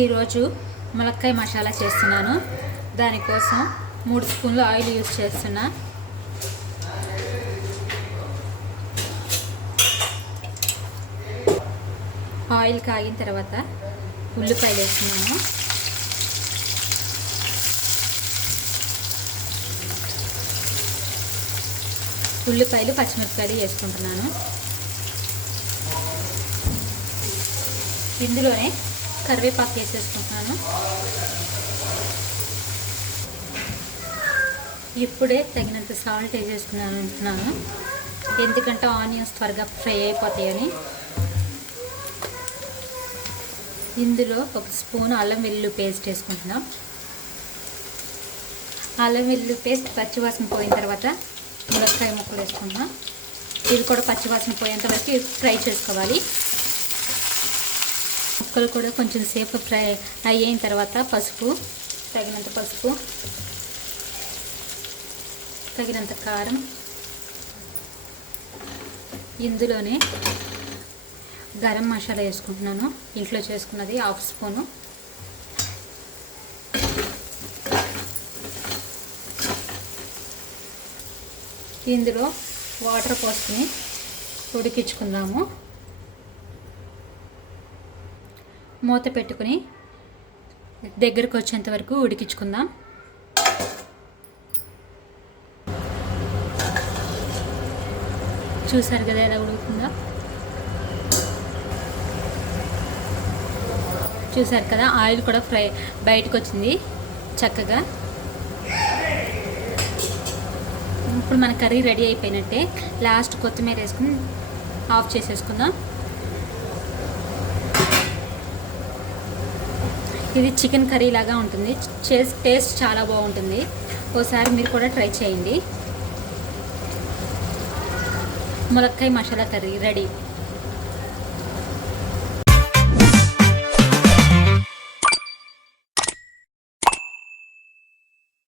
ఈరోజు ములక్కాయ మసాలా చేస్తున్నాను. దానికోసం 3 స్పూన్లు ఆయిల్ యూజ్ చేస్తున్నా. ఆయిల్ కాగిన తర్వాత ఉల్లిపాయలు వేస్తున్నాను. ఉల్లిపాయలు పచ్చిమిరపకాయలు వేసుకుంటున్నాను. ఇందులోనే కరివేపాకు వేసేసుకుంటున్నాను. ఇప్పుడే తగినంత సాల్ట్ వేసేసుకున్నాను, ఎందుకంటే ఆనియన్స్ త్వరగా ఫ్రై అయిపోతాయని. ఇందులో 1 స్పూన్ అల్లం వెల్లుల్లి పేస్ట్ వేసుకుంటున్నాం. అల్లం వెల్లుల్లి పేస్ట్ పచ్చివాసన పోయిన తర్వాత ములక్కాయ ముక్కలు వేసుకుంటున్నాం. ఇది కూడా పచ్చివాసన పోయేంత వరకు ఫ్రై చేసుకోవాలి. ముక్కలు కూడా కొంచెం సేపు ఫ్రై అయిన తర్వాత పసుపు, తగినంత పసుపు, తగినంత కారం, ఇందులోనే గరం మసాలా వేసుకుంటున్నాను. ఇంట్లో చేసుకున్నది 1/2 స్పూను. ఇందులో వాటర్ పోసుకుని ఉడికించుకుందాము. మూత పెట్టుకుని దగ్గరకు వచ్చేంత వరకు ఉడికించుకుందాం. చూసారు కదా ఎలా ఉడుకుతుందో. చూసారు కదా, ఆయిల్ కూడా బయటకు వచ్చింది చక్కగా. ఇప్పుడు మన కర్రీ రెడీ అయిపోయినట్టే. లాస్ట్ కొత్తిమీర వేసుకుని ఆఫ్ చేసేసుకుందాం. ఇది చికెన్ కర్రీ లాగా ఉంటుంది. టేస్ట్ చాలా బాగుంటుంది. ఓసారి మీరు కూడా ట్రై చేయండి. ములక్కాయ మసాలా కర్రీ రెడీ.